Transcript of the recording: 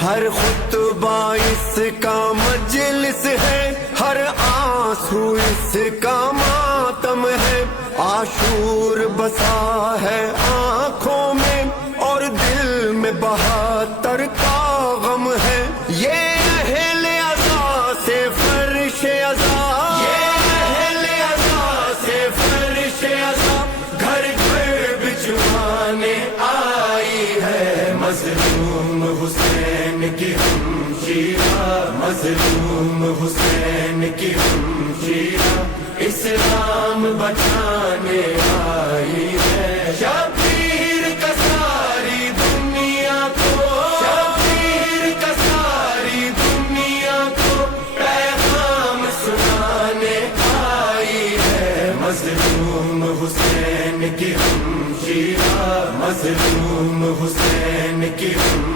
ہر خطبہ اس کا مجلس ہے، ہر آنسو اس کا ماتم ہے، عاشور بسا ہے آنکھوں میں اور دل میں 72 کا غم ہے۔ یہ اہل عزا سے فرش عزا، یہ اہل عزا سے فرش عزا، گھر گھر بچھوانے آئی ہے۔ مظلوم حسین کی ہمشیرہ، مظلوم حسین کی ہمشیرہ، اسلام بچانے آئی ہے۔ شبیر کا ساری دنیا کو، شبیر کا ساری دنیا کو پیغام سنانے آئی ہے۔ مظلوم حسین کی ہمشیرہ، مظلوم حسین کی ہمشیرہ،